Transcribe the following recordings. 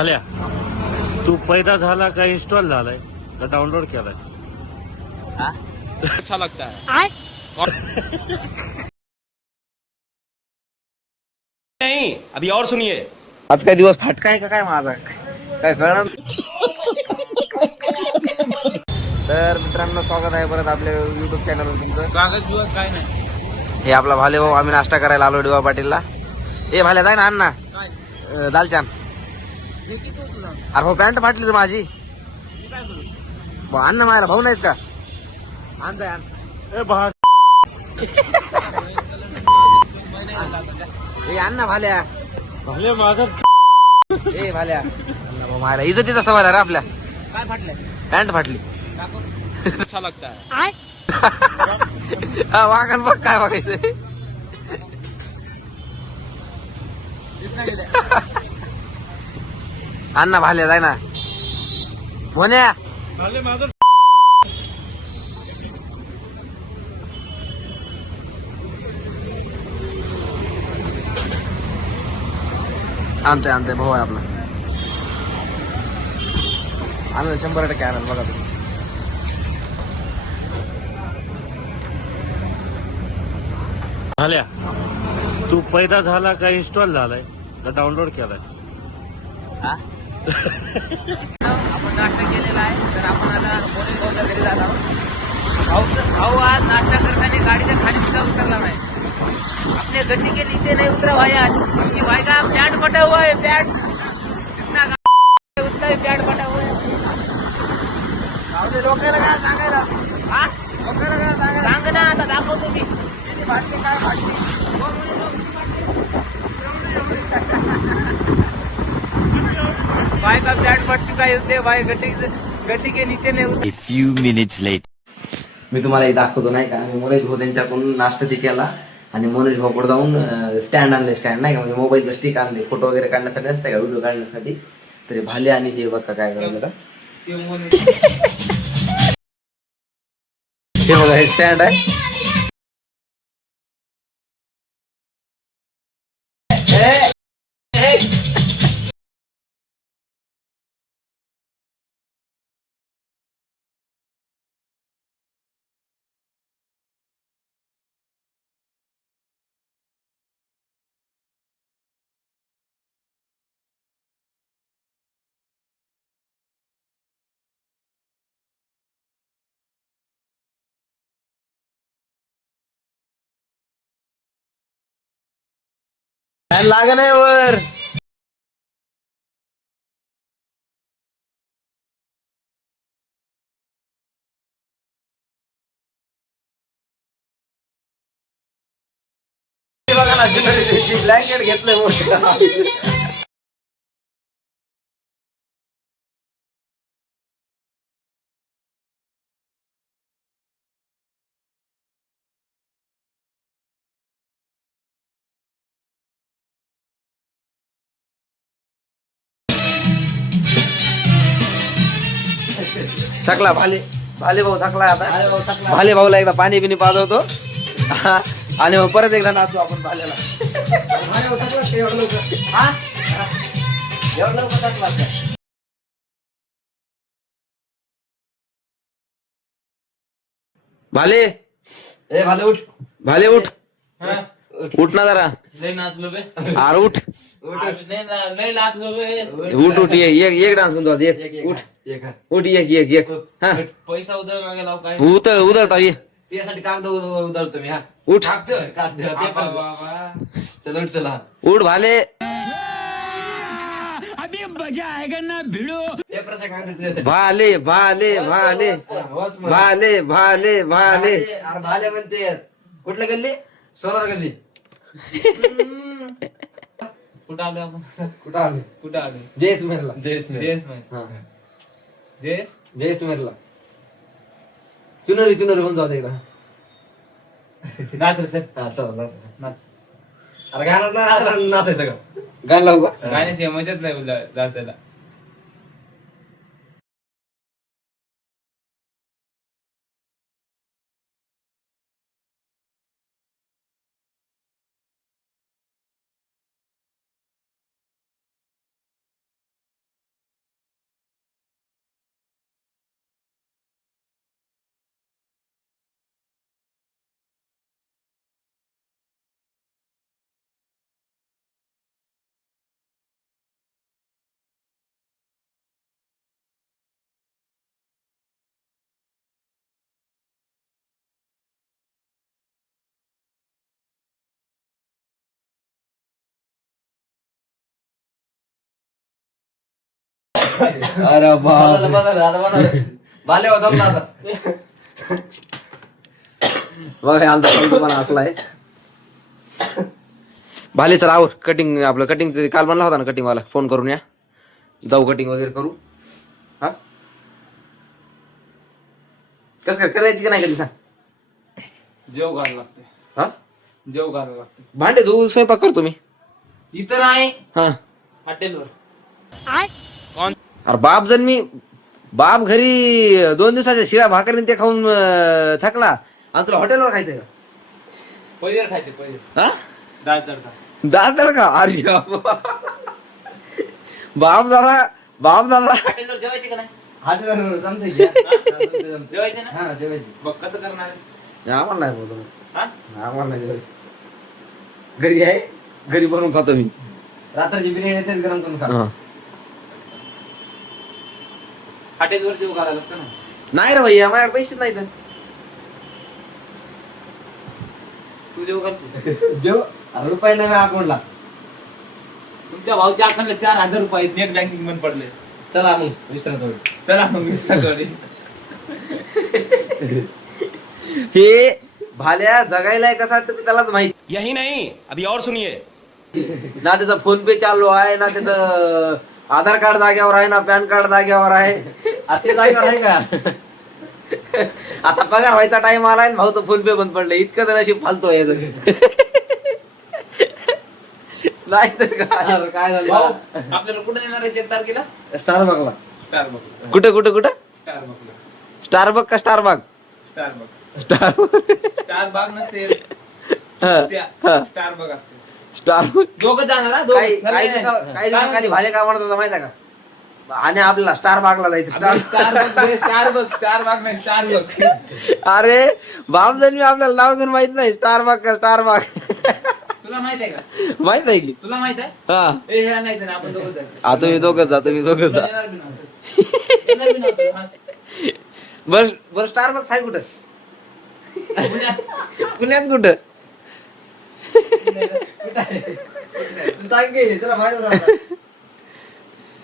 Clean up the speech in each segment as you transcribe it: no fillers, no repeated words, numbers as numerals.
झाल्या तू पैदा झाला का इन्स्टॉल झालाय का डाउनलोड केलाय? अच्छा लगता है नहीं, अभी और सुनिए। आज काय दिवस फाटका आहे का काय माझा काय कळणार. तर मित्रांनो स्वागत आहे परत आपल्या युट्यूब चॅनलवर तुमचं. कागज बिगज काय नाही. हे आपला भाले भाऊ, आम्ही नाश्ता करायला आलो डिवा पाटीलला. ए भाल्या जाय ना आण ना दालचान. अरे हो पॅन्ट फाटली तर माझी. आण ना माझ्या भाऊ नाहीस का? आण जाय आण. ए बहा ए आण ना भाल्या. भले माझा ए भाल्या मायला इज्जतीचा सवाल आहे रे आपल्या. काय फाटलंय? पॅन्ट फाटली. अच्छा लगता है हा वागण बघ काय बघायचंय. अण्णा भाले जाय ना मोन्या. भले माझा आणतोय आणतोय भाऊ आहे आपला. आणलं 100% आणलं बघा तुम्ही. झाल्या तू पैदा झाला का इन्स्टॉल झालाय का डाउनलोड केलाय? आपण नाश्ता केलेला आहे. तर आपण आता मोरे भाऊच्या घरी जात आहोत. भाऊ आज नाश्ता करताना गाडीच्या खाली सुद्धा उतरला नाही. आपने गड्डी के नीचे नहीं उतरा भाई आज. कि भाई का पैंट फटा हुआ है. पैंट जितना उतना ही पैंट फटा हुआ है. डोक्याला काय सांगायला. हा डोक्याला काय सांगायला. सांग ना आता दाखवतो मी. फाटली काय फाटली. भाई का पैंट फट चुका है उसने. भाई गड्डी के नीचे नहीं उतरा. A few minutes later. मी तुम्हाला हे दाखवतो नाही का. मी मनोज भाऊ त्यांच्याकडून नाश्ता ते केला आणि मनोज भाऊकडे जाऊन स्टँड आणले. स्टँड नाही का म्हणजे मोबाईलचं स्टिक आणले फोटो वगैरे काढण्यासाठी असते का व्हिडिओ काढण्यासाठी. तरी भाले आणि हे बघा काय करायला. हे बघा हे स्टँड आहे. लाग नाही वर. बघा ना ब्लँकेट घेतलंय मोठं. थकला भाले भाऊ थकला आता. भाले भाऊला एकदा पाणी बिनी पाजवतो आणि मग परत एकदा नाचू आपण भाल्याला. भाले भाऊ थकला का एवढं लवकर? हा? एवढं लवकर थकला का? भाले ए भाले उठ. भाले उठ. उठ ना जरा. नहीं नाचलो बे. अरे उठ. नहीं नाचलो बे. उठ उठ एक डान्स म्हणतो आता. एक उठ उठ एक हा पैसा उधर मागे लाव काय. उदळता ये. त्यासाठी कागद उधळतो मी. हा उठ कागद पेपर. चला उठ चला. उठ भाले. पेपरच्या कागदाचे भाले भाले भाले भाले भाले भाले. अरे भाले म्हणते. कुठल्या गल्ली? सोनार गल्ली. कुठं आलो आपण? कुठं आले? कुठं आलो? जयस्मेरला. जयस्मेर. जयस्मेरला चुनरी होऊन जाऊ एकदा. नाच रे. हा चल नाच. अरे गाणं नाचायचं का? गाणं लावू का? गाण्याची मजाच नाही जायला. अरे भाले होता ना आता. बघा आमचा पण असलाय. भाले चला आवर कटिंग आपलं कटिंग काल म्हणला होता ना कटिंग वाला फोन करून या जाऊ कटिंग वगैरे करू. हा कसं काय करायची का नाही कधी सांग. जेव घालावं लागते. हा जेव घालावं लागते. भांडे धुवून स्वयंपाक करतो मी. इथं नाही हा हॉटेलवर. अरे बाप घरी 2 दिवसाच्या शिळ्या भाकरीने ते खाऊन थकला आणि तुला हॉटेलवर खायचंय का. पनीर खायचे पनीर. हा डाळ तडका. दाल तडका अरे बाप दादा हॉटेलवर जेवायचे का नाही? हॉटेलवर जमतंय जेवायचे ना? हा जेवायची. बघ कसं करणार आहेस? आम्हाला नाही बोलतो हा? आम्हाला नाही जेवायचं. घरी आहे घरी बनवून खातो मी. रात्रीची बिर्याणी तेच गरम करून खा. हा. हॉटेलवर जेव घालायला असतं ना. नाही रे भैया माझ्याकडे पैसे नाही तर तू जेव घाल. जेव रुपये नाही अकाउंटला. तुमच्या भाऊच्या अकाउंटला 4,000 रुपये नेट बँकिंग बंद पडले. चला मग विसरतो. चला मग विसरतो. हे भाल्या जगायलाय कसा त्याचं त्यालाच माहित. यही नहीं अभी और सुनिए. ना त्याचा फोन पे चालू आहे ना त्याचं आधार कार्ड जाग्यावर आहे ना पॅन कार्ड जाग्यावर आहे. ते जागेवर आहे का? आता पगार व्हायचा टाइम आलाय आणि भाऊचं फोन पे बंद पडलं. इतकं तर नशीब फालतो याचं. नाही तर काय काय झालं? भाऊ आपल्याला कुठे येणार आहे 1 तारखेला? स्टारबकला. स्टारबक. कुठं स्टारबकला. स्टारबक का स्टारबाग. स्टारबक. स्टारबाग नसते. स्टारबक असते. स्टारबक दोघं जाणार हा, काही दोघं. काही दिवसाखाली भाले काय म्हणत होता माहिती आहे का. आणि आपल्याला स्टारबागला जायचं. स्टारबाग नाही स्टारबक. अरे बाप जण मी आपल्याला नाव घेऊन माहित नाही. स्टारबाग का स्टारबाग तुला माहित आहे का? माहित आहे की. तुला माहित आहे? हा ए ह्या नाही ना आपण दोघं जायचं. आता मी दोघं जा. येणार बी नव्हतं. येणार बी नव्हतं. हा. बरं स्टारबक्स आहे कुठं. पुण्यात कुठं. सांग की, तुला माहित आहे.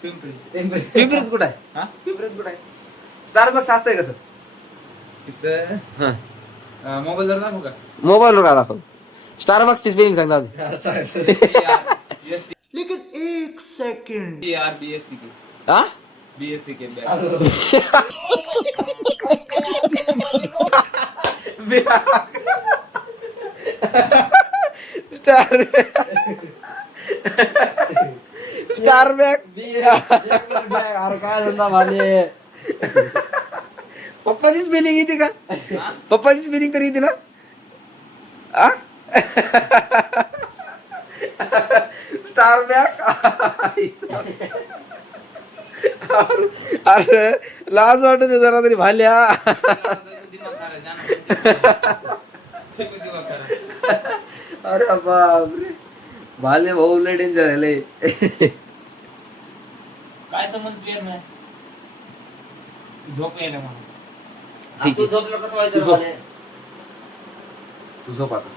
पिंपरी. पिंपरीत कुठं आहे. हा? पिंपरीत कुठं आहे. स्टारबक्स असतंय कसं. तिथं मोबाईल जर दाखवू का? मोबाईलवर का दाखव. स्टारबक्सची स्पेलिंग सांग दादी. लेकिन 1 सेकंड. BSC के. हा BSC के. स्टारबॅग. अरे काय धंदा भाले. पप्पाची स्पेलिंग येते का. पप्पाची स्पेलिंग तरी येते ना. आ स्टारबॅग. अरे लाज वाटत जरा तरी भाल्या. अरे बापरे भाले भाऊ लय डेंजर आहे लय. काय संबंध क्लिअर नाही. झोप यायला मला. ठीक तू आहे झोपलं कसं व्हायचं रे झोप. भाले? तू झोप आता.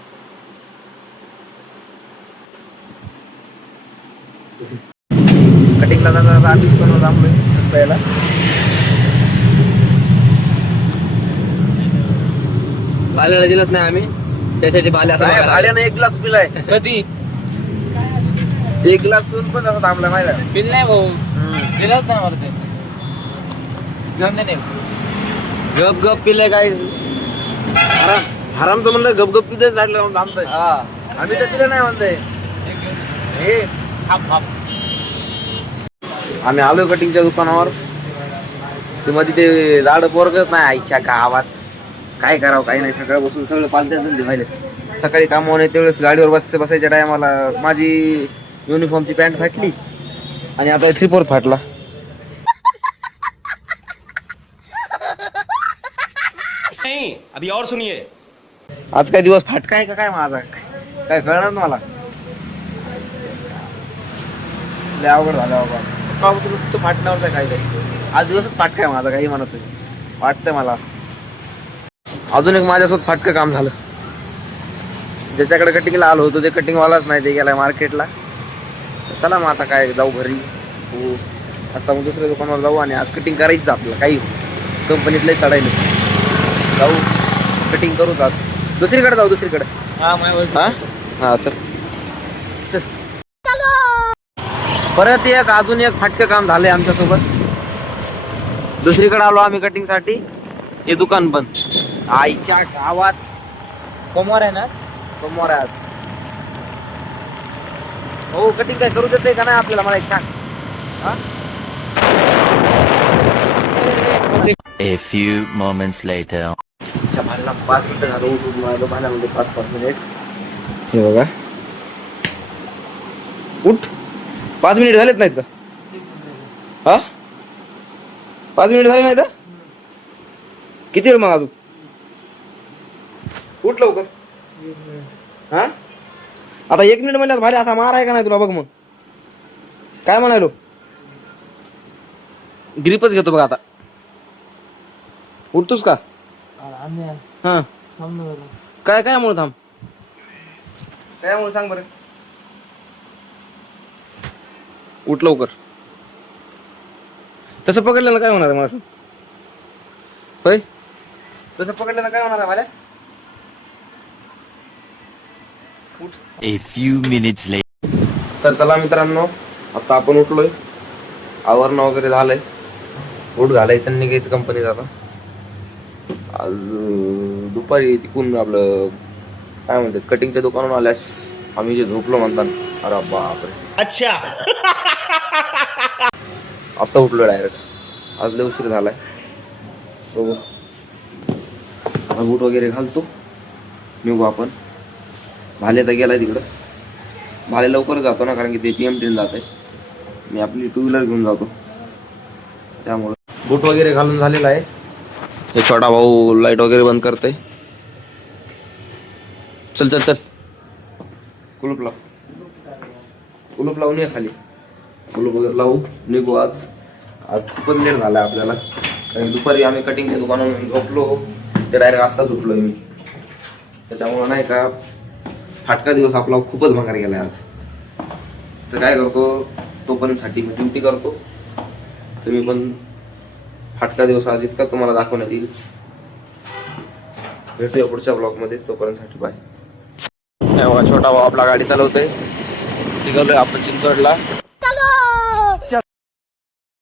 कटिंगला जाणार आम्ही पण थांबलोय पहिला. भाल्याला दिलत नाही आम्ही त्यासाठी भाले असं बघायला लागले. भाड्यानं 1 ग्लास पिलाय. कधी 1 ग्लास पिऊन पण जरा थांबला माहिती आहे. बिल नाही भाऊ. दिलाच नाही मला ते. घेऊन दे नाही. गप गप पिलाय काय. हरामचं म्हणलं गप गप पितच लागलं थांबतोय. आम्ही तर पिलं नाही म्हणतोय. हे आम्ही आलोय कटिंगच्या दुकानावर. ते मध्ये ते झाड पोरगत नाही आईच्या गावात. काय करावं काही नाही. सकाळ बसून सगळं पालत्या धंदे व्हायले. सकाळी कामावर त्यावेळेस गाडीवर बसायच्या टायमाला माझी युनिफॉर्मची पॅन्ट फाटली आणि आता 3/4 फाटला. नहीं अभी और सुनिए. आज काय दिवस फाटका आहे का काय माझा काय कळणार ना मला. लय अवघड झालं बाबा. सकाळपासून नुसतं फाटण्यावरच आहे काही काही. आज दिवसच फाटका आहे माझा काही म्हणत नाही. वाटतंय मला असं. अजून एक माझ्यासोबत फाटकं काम झालं. ज्याच्याकडे कटिंगला आलो होतो ते कटिंगवालाच नाही. ते गेलाय मार्केटला. चला मग आता काय जाऊ घरी. हो आता मग दुसऱ्या दुकानावर जाऊ आणि आज कटिंग करायची आपल्याला काही कंपनीतले चढायला जाऊ कटिंग करूच आज. दुसरीकडे जाऊ दुसरीकडे. हा माझ्या हा हा चल चल. परत एक अजून एक फाटकं काम झालंय आमच्यासोबत. दुसरीकडे आलो आम्ही कटिंग साठी. हे दुकान बंद. आईच्या गावात सोमवार आहे ना. सोमवार आहे आज. हो कटिंग काय करू देते का नाही आपल्याला मला एक सांग. हा A few moments later. त्या भाल्याला 5 मिनिटं झालं उठून मारलं भाल्यामध्ये 5 मिनिट. हे बघा उठ. 5 मिनिट झालेत नाहीत का? हा 5 मिनिट झाले नाहीत का? किती वेळ मग अजून? उठ लवकर. हा आता 1 मिनिट म्हणल्यास भारी असा मार आहे का नाही तुला? बघ मग काय म्हणालो. ग्रिपच घेतो बघ आता. उठतोस का? हा काय काय मुळे थांब. काय मुळे सांग बरं. उठ लवकर. तसं पकडलं काय होणार आहे मला? होय तसं पकडलं काय होणार आहे मला? A few minutes later. तर चला मित्रांनो आता आपण उठलोय. आवरणं वगैरे झालंय. बूट घालायचं आणि निघायचं कंपनीत. आता आज दुपारी तिकून आपलं काय म्हणतात कटिंगच्या दुकानावर आल्यास आम्ही जे झोपलो म्हणतात. अरे बापरे. अच्छा. आता उठलो डायरेक्ट. आज लय उशीर झालाय. बघू आता बूट वगैरे घालतो निघू आपण. भाले तर गेलाय तिकडं. भाले लवकर जातो ना कारण की ते PMT जात आहे. मी आपली 2 व्हीलर घेऊन जातो त्यामुळं. बूट वगैरे घालून झालेला आहे. हे छोटा भाऊ लाईट वगैरे बंद करतोय. चल चल चल. कुलूप लाव. कुलूप लावून ये खाली. कुलूप वगैरे लावू निघू. आज खूपच लेट झालाय आपल्याला कारण दुपारी आम्ही कटिंगच्या दुकानावर झोपलो. ते डायरेक्ट आत्ताच उठलोय मी. त्याच्यामुळं नाही का फाटका दिवस आपला खूपच भंगार गेलाय आज. तर काय करतो तोपर्यंतसाठी मी ड्युटी करतो. तुम्ही पण फाटका दिवस आज इतका तुम्हाला दाखवण्यात येईल. भेटूया पुढच्या ब्लॉगमध्ये. तोपर्यंतसाठी बाय. छोटा भाऊ आपला गाडी चालवतोय. निघालोय आपण चिंचवडला.